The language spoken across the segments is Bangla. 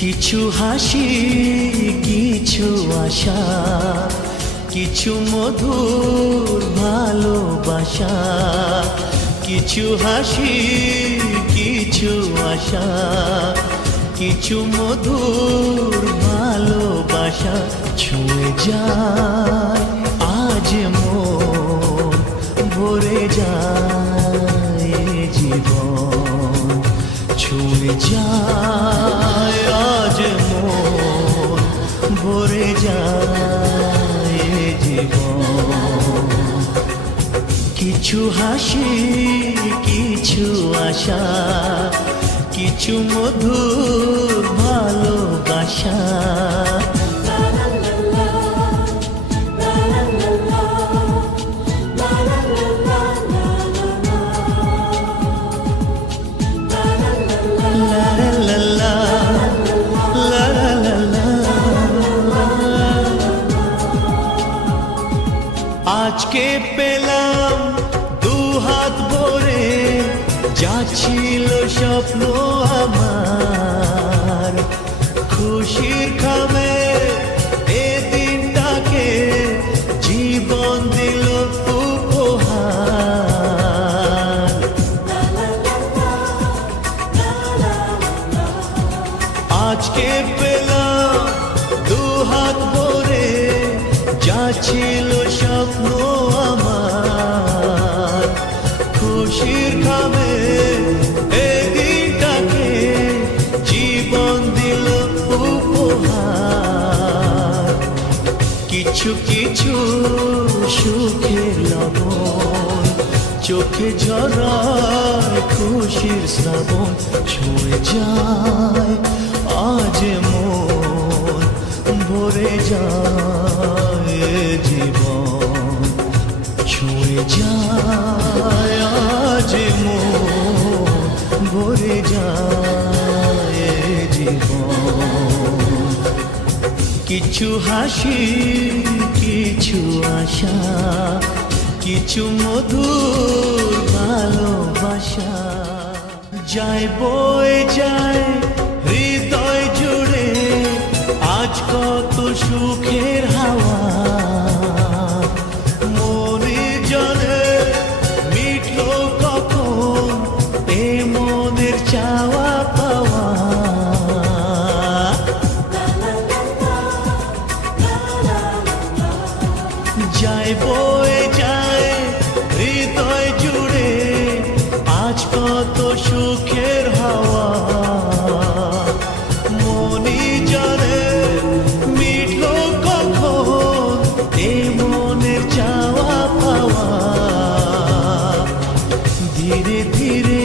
কিছু হাসি, কিছু আশা, কিছু মধুর ভালোবাসা। কিছু হাসি, কিছু আশা, কিছু মধুর ভালোবাসা। ছুঁয়ে যায় আজ মন, ভরে যায় জীবন। ছুঁয়ে যায় আজ মন, ভরে যায় জীবন। কিছু হাসি, কিছু আশা, কিছু মধুর ভালোবাসা। আজকে পেলাম দু হাত ভরে, যা ছিল স্বপ্ন আমার। খুশির খামে এ দিনটাকে জীবন দিল উপহার। আজকে পেলাম দু হাত ভরে, যা ছিল স্বপ্ন আমার। খুশির খামে এই দিনটাকে জীবন দিল উপহার। কিছু কিছু সুখের লবণ, চোখে ঝরায় খুশির শ্রাবণ। ছুঁয়ে যায় আজ মন, ভরে যায় জীবন। ছুঁয়ে যায় আজ মন, ভরে যায় জীবন। কিছু হাসি, কিছু আশা, কিছু মধুর ভালোবাসা। যায় বয়ে যায় হৃদয় জুড়ে আজ কত সুখের হাওয়া। মনে জনে মিটলো কখন এ মনের চাওয়া পাওয়া। যায় বয়ে যায় হৃদয় জুড়ে আজ কত সুখের হাওয়া। মনি জানে মিটলো কখন এ মনের চাওয়া পাওয়া। ধীরে ধীরে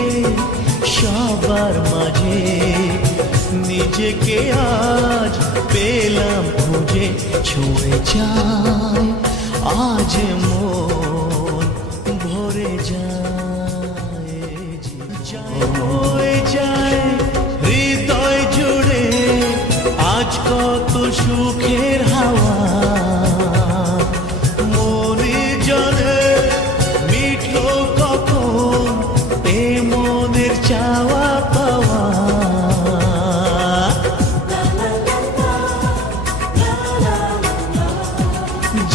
সবার মাঝে নিজেকে আজ পেলাম খুঁজে। ছুঁয়ে যায় আজ মন, ভরে যায় যায় হৃদয় জুড়ে আজ কত সুখের হাওয়া। মনে জানে মিটলো কখন এ মনের চাওয়া পাওয়া।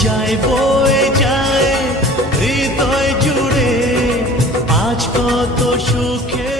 যায় বয়ে যায় হৃদয় জুড়ে আজ কত সুখে।